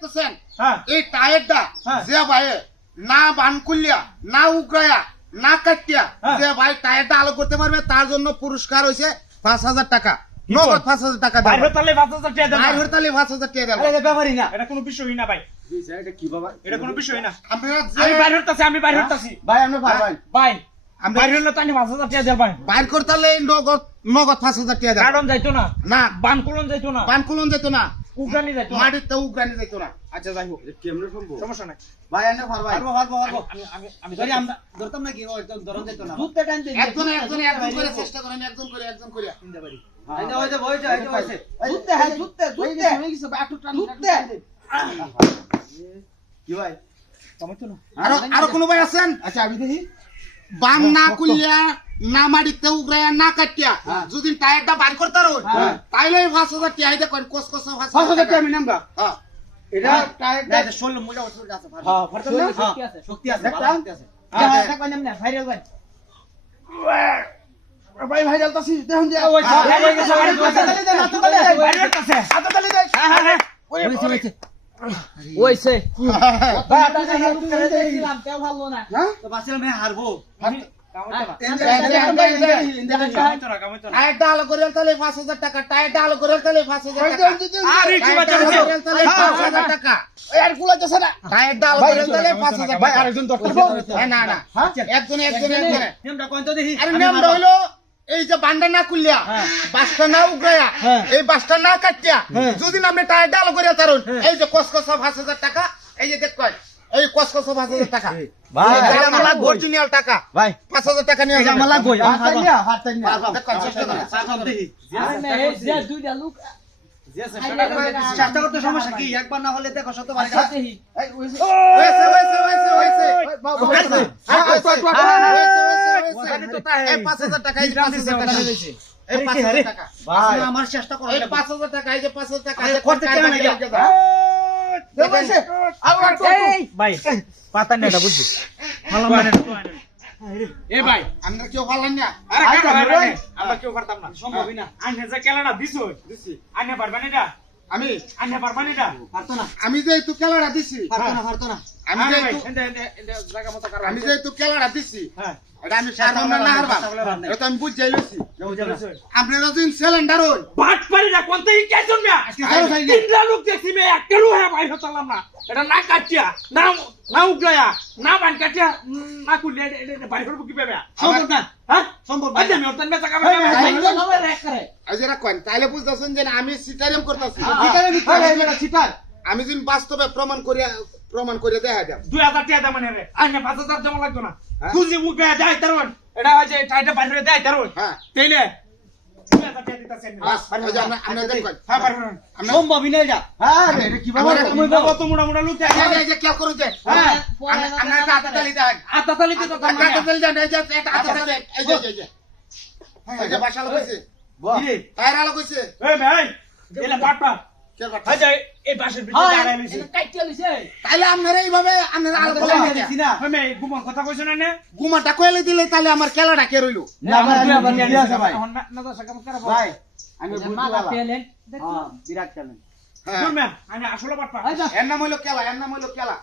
দেখতেছেন হ্যাঁ এই টায়ারটা হ্যাঁ। যে ভাই না বান কুলিয়া না উগরায়া না কাটিয়া হ্যাঁ। যে ভাই টায়ারটা আলো করতে পারবে তার জন্য পুরস্কার হইছে 5,000 টাকা নগদ 5,000 টাকা দেব বাইরে তালে 5,000 টাকা দেন বাইরে হরতালে 5,000 টাকা দেব আরে ব্যাপারই না এটা কোনো বিষয়ই না ভাই এটা কি বাবা এটা কোনো বিষয় না আপনারা আমি যে বাইরে হইতাছি আমি বাইরে হইতাছি ভাই আমরা ভাই ভাই ভাই আমি বাইরে হইলে তো আমি 5,000 টাকা দেব ভাই বাইর করতালে নগদ নগদ 5,000 টাকা দেব কারণ যাইতো না না বানকুলন যাইতো না বান কুলন যেত না উগানি যাইতো না মাটিতে উগরানি যেত না আচ্ছা যাই হোক কেমনে সম্ভব সমস্যা নাই ভাই আমরা ভাই পারবো পারবো আমি আমি আমি ধরি আমরা ধরতাম না কি ও একদম ধরন যেত না দুধটা টাইম দিন একজন করে চেষ্টা করেন একজন করে কিনতে পারি আইতে হইছে হইছে হইছে দুধতে হ্যাঁ দুধতে দুধতে হয়ে গেছে একটু টান দুধতে কি ভাই সমস্যা না আরো কোনো ভাই আছেন আচ্ছা আমি দেখি বাম না কুলিয়া না মাটিতে উগরায়া না কাটিয়া যদি টায়ারটা বাইর করতে রো তাইলে 5,000 টাকা আইতে কোন কস 5,000 টাকা আমি নামগা হ্যাঁ এটা টাইম না এটা 16 মুলা বছর আছে হ্যাঁ ফারতাম না শক্তি আছে শক্তি আছে শক্তি আছে হ্যাঁ কই নাম না ভাইরাল ভাই ভাই ভাইরাল তাসি দেখুন যে ওই হয়ে গেছে হাততালি দেন হাততালি দেন বাইরে হইতাছে হাততালি দেন হ্যাঁ হ্যাঁ ওইছে ভাই আপনি হাততালি দেখছিলাম তেও ভালো না হ্যাঁ তো বাসিলাম হ্যাঁ হারবো টায়ারটা আলো করে তাহলে 5,000 টাকা টায়ারটা আলো করে তাহলে 5,000 টাকা আরে কি বাচ্চা হইছে 5,000 টাকা এই আর গুলা যাচ্ছে না টায়ারটা আলো করে তাহলে 5,000 ভাই টাকা আরেকজন দরকার না না একজনে নিয়মটা কোন তো দেখি আরে নামটা হলো এই যে বান্ডা না কুলিয়া বাসটা না উগরায়া এই বাসটা না কাটিয়া যদি আপনি টায়ারটা আলো করে তারুন এই যে কসকসা 5,000 টাকা এই যে দেখ কয় এই কসকসা 5,000 টাকা ভাই এটা আমার লাগবে অরিজিনাল টাকা ভাই 5,000 টাকা নিয়ে এটা যাবেন আমার লাগবে হাততালি না দেখ কয় চেষ্টা করেন সাফ দেখি যে দুইটা লোক চেষ্টা করতে সমস্যা কি একবার না হলে দেখো শতবার সাথেই হয়েছে এই 5,000 টাকা এই 5,000 টাকা এই 5,000 টাকা ভাই আমার চেষ্টা করো এই 5,000 টাকা এই যে 5,000 টাকা করতে চাই না ভাই পাতা নেটা বুঝছি ভালো মানে এ ভাই আমরা কেউ পারলেন না আরে কেন ভাই আমরা কেউ করতাম না সম্ভবই না আইনে যে খেলাটা দিছো দিছি আইনে পারবেন এটা আমি আইনে পারবেন এটা পারতো না আমি যে একটু খেলাটা দিছি পারতো না আমি যে একটু জায়গা মতো কারণ আমি যে একটু খেলাটা দিছি হ্যাঁ এটা আমি সারবাম না হারবাম এটা আমি বুঝ যাইলছি বুঝা আপনারা যদি সিলিন্ডার হন বাট পারি না কোন থেকে কেছন না তিনটা লোক দেখছি মে একটা লোক হ্যাঁ বাইরে চললাম না এটা না কাটিয়া না না উগলায়া না বান কাটিয়া না কুলে বাইরে হবো কি পাবে সম্ভব না হ্যাঁ সম্ভব না আচ্ছা আমি ওর মেটা কামে আজরা কোন তাইলে বুঝতাছেন যে আমি সিটারিয়াম করতেছি ছিটার আমি যদি বাস্তবে প্রমাণ করিয়া দেখা দেব 2000 টাকা দাম রে আইনে 5000 জমা লাগতো না তুই যে মুখে দেয় তারন এটা হয় যে টাইটা বাইরে দেয় তারন হ্যাঁ তাইলে 2000 টাকা দিতাছেন বাস ওই যে আমরা দেখুন হ্যাঁ পারবেন সম্ভবই না যা হ্যাঁ এটা কি বাবা তুমি কত মোটা মোটা লোক এই যে কেউ করুন যে হ্যাঁ আমরা একটা আতাতালি দেন আতা তালিতে তো দাম আতাতালি দেন এই যে একটা আতাতালি দেন এই যে এই যে বাসা লাগাইছে টায়ার আলো কইছে এই ভাই এলা পাটপা কে কথা হয় যায় এই বাসের ভিতরে দাঁড়ায় লইছে কাটিয়ে লিছে তাইলে আপনারা এইভাবে আপনারা আলো করে দেখি না আমি গুমন কথা কইছ না না গুমাটা কইলে দিলে তাহলে আমার খেলাটা কে রইলো না আমার কি আছে ভাই না তো সাকাম করা ভাই আমি বুঝতে মালা পারলাম পেলেন হ্যাঁ বিরাট চ্যালেঞ্জ হ্যাঁ শুনবে আমি আসলে পাটপা এর নাম হইলো খেলা